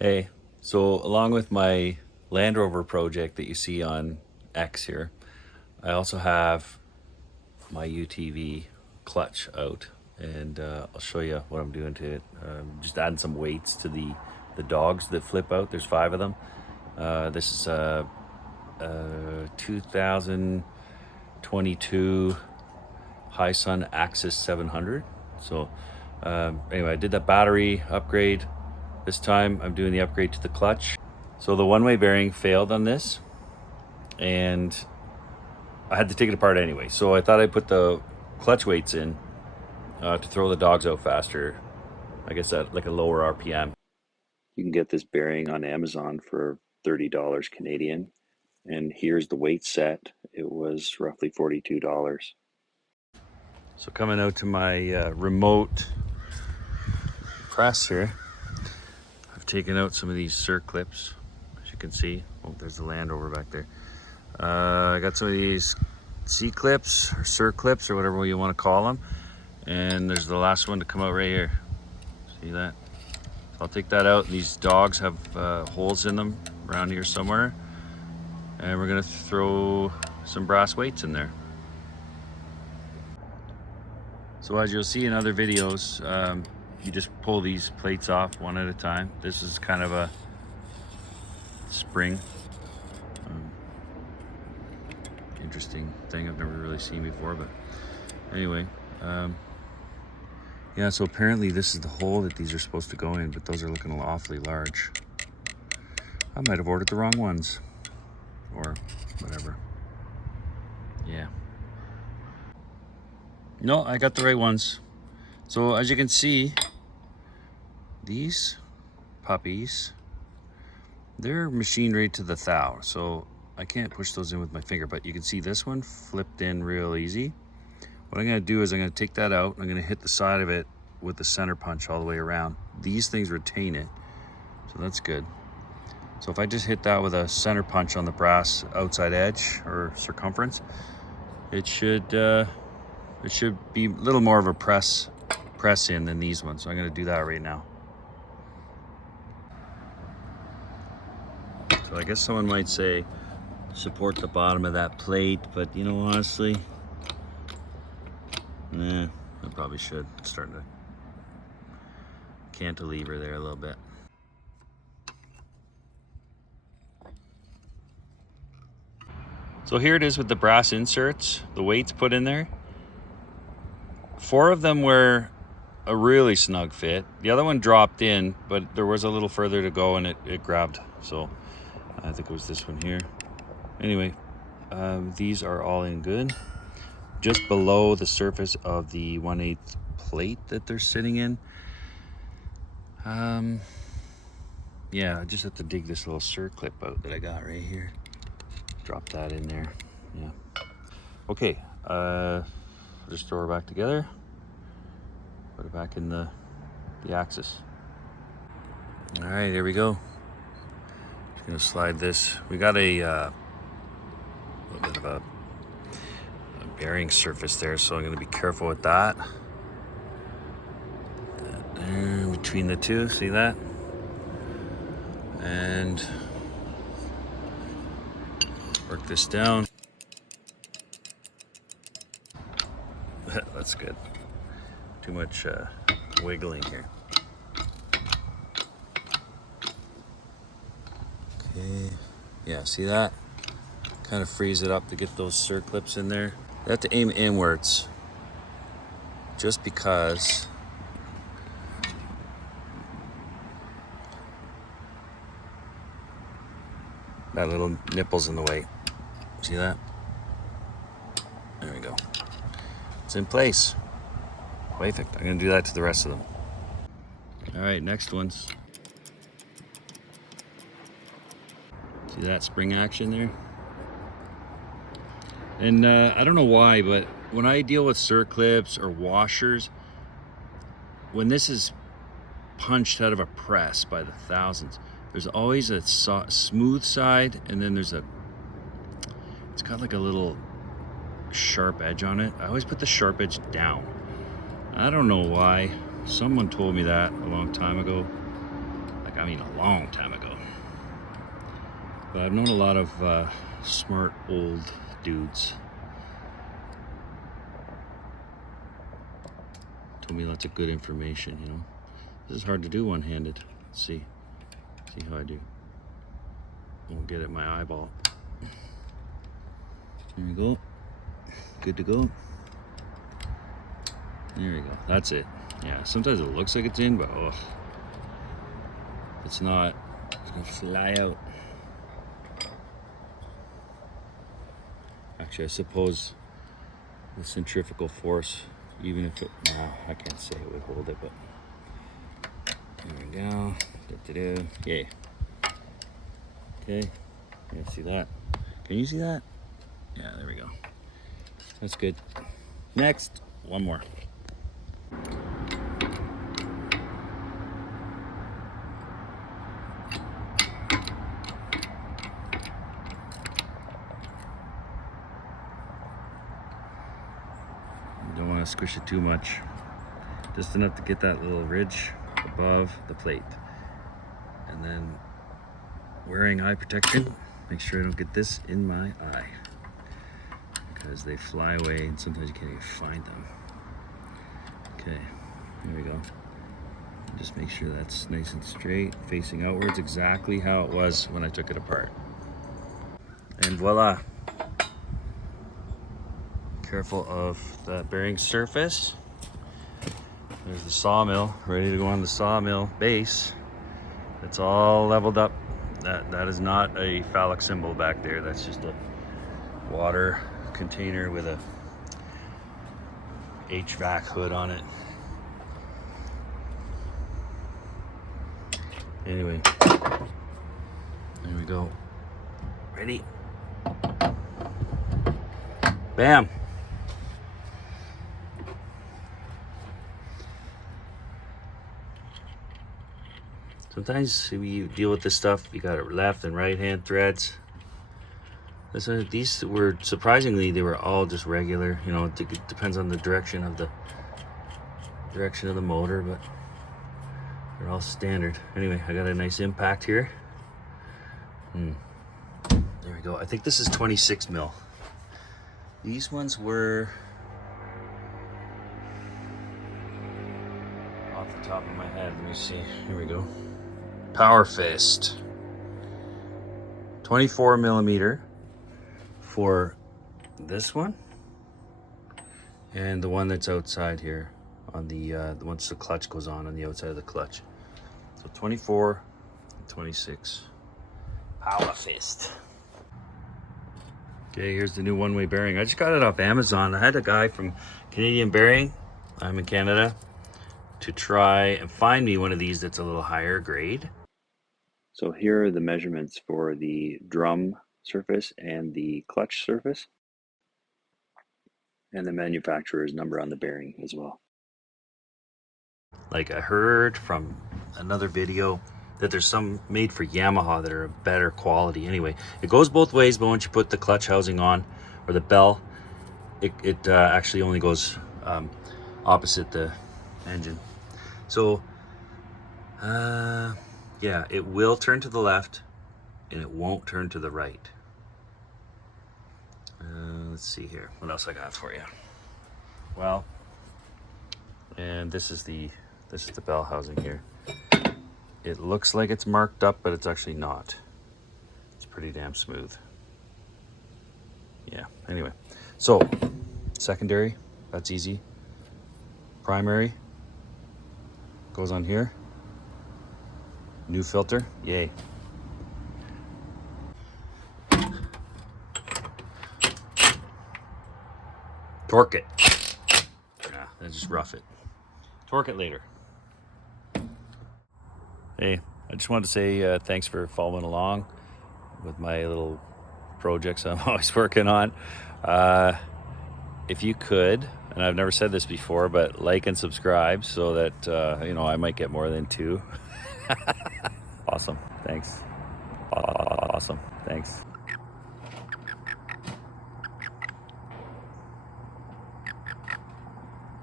Hey, so along with my Land Rover project that you see on X here, I also have my UTV clutch out, and I'll show you what I'm doing to it. Just adding some weights to the dogs that flip out. There's 5 of them. This is a 2022 Hisun Axis 700. So anyway, I did that battery upgrade. This time I'm doing the upgrade to the clutch. So the one-way bearing failed on this, and I had to take it apart anyway. So I thought I'd put the clutch weights in to throw the dogs out faster. I guess at like a lower RPM. You can get this bearing on Amazon for $30 Canadian. And here's the weight set. It was roughly $42. So coming out to my remote press here, I've taken out some of these circlips, as you can see. Oh, there's the Land Rover back there. I got some of these C-clips or circlips or whatever you want to call them. And there's the last one to come out right here. See that? So I'll take that out. These dogs have holes in them around here somewhere. And we're gonna throw some brass weights in there. So as you'll see in other videos, you just pull these plates off one at a time. This is kind of a spring. Interesting thing I've never really seen before, but anyway. Yeah, so apparently this is the hole that these are supposed to go in, but those are looking awfully large. I might have ordered the wrong ones, or whatever. Yeah. No, I got the right ones. So as you can see, these puppies, they're machined right to the thou. So I can't push those in with my finger, but you can see this one flipped in real easy. What I'm gonna do is I'm gonna take that out. I'm gonna hit the side of it with the center punch all the way around. These things retain it, so that's good. So if I just hit that with a center punch on the brass outside edge or circumference, it should be a little more of a press in than these ones. So I'm gonna do that right now. So I guess someone might say support the bottom of that plate, but you know, honestly, nah, I probably should. It's starting to cantilever there a little bit. So here it is with the brass inserts, the weights put in there. 4 of them were a really snug fit. The other one dropped in, but there was a little further to go and it grabbed. So I think it was this one here. Anyway, these are all in good. Just below the surface of the 1/8 plate that they're sitting in. Yeah, I just have to dig this little circlip out that I got right here. Drop that in there. Yeah. Okay, just throw her back together. Put it back in the axis. All right, here we go. Just gonna slide this. We got a little bit of a bearing surface there, so I'm gonna be careful with that. There, between the two, see that? And work this down. That's good. Too much wiggling here. Okay, yeah, see that? Kind of frees it up to get those circlips in there. You have to aim inwards, just because that little nipple's in the way. See that? There we go. It's in place. Perfect. I'm gonna do that to the rest of them. All right, next ones. See that spring action there? And I don't know why, but when I deal with circlips or washers, when this is punched out of a press by the thousands, there's always a smooth side, and then it's got like a little sharp edge on it. I always put the sharp edge down. I don't know why. Someone told me that a long time ago. Like I mean a long time ago. But I've known a lot of smart old dudes. Told me lots of good information, you know. This is hard to do one-handed. Let's see how I do. Won't get at my eyeball. There we go. Good to go. There we go. That's it. Yeah, sometimes it looks like it's in, but oh, it's not. It's gonna fly out. Actually, I suppose the centrifugal force, even if it, no, I can't say it would hold it, but there we go. Da-da-da. Yay. Okay. Yeah, see that? Can you see that? Yeah, there we go. That's good. Next, one more. Don't want to squish it too much. Just enough to get that little ridge above the plate. And then wearing eye protection, make sure I don't get this in my eye, because they fly away and sometimes you can't even find them. Okay, here we go. Just make sure that's nice and straight, facing outwards, exactly how it was when I took it apart. And voila. Careful of that bearing surface. There's the sawmill, ready to go on the sawmill base. It's all leveled up. That is not a phallic symbol back there. That's just a water container with a HVAC hood on it. Anyway, there we go. Ready? Bam! Sometimes we deal with this stuff, you got left and right hand threads. These were, surprisingly, they were all just regular. You know, it depends on the direction of the motor, but they're all standard. Anyway, I got a nice impact here. There we go. I think this is 26 mil. These ones were, off the top of my head, let me see. Here we go. Power Fist. 24 millimeter for this one, and the one that's outside here on the once the clutch goes on the outside of the clutch. So 24 and 26. Power Fist. Okay, here's the new one-way bearing. I just got it off Amazon. I had a guy from Canadian Bearing, I'm in Canada, to try and find me one of these that's a little higher grade. So here are the measurements for the drum surface and the clutch surface, and the manufacturer's number on the bearing as well. Like I heard from another video that there's some made for Yamaha that are of better quality. Anyway, it goes both ways, but once you put the clutch housing on, or the bell, it actually only goes opposite the engine. So yeah, it will turn to the left and it won't turn to the right. Let's see here, what else I got for you. Well, and this is the bell housing here. It looks like it's marked up, but it's actually not. It's pretty damn smooth. Yeah, anyway. So, secondary, that's easy. Primary goes on here. New filter, yay. Torque it. Yeah, then just rough it. Torque it later. Hey, I just wanted to say thanks for following along with my little projects I'm always working on. If you could, and I've never said this before, but like and subscribe so that, you know, I might get more than 2. Awesome. Thanks. Awesome. Thanks.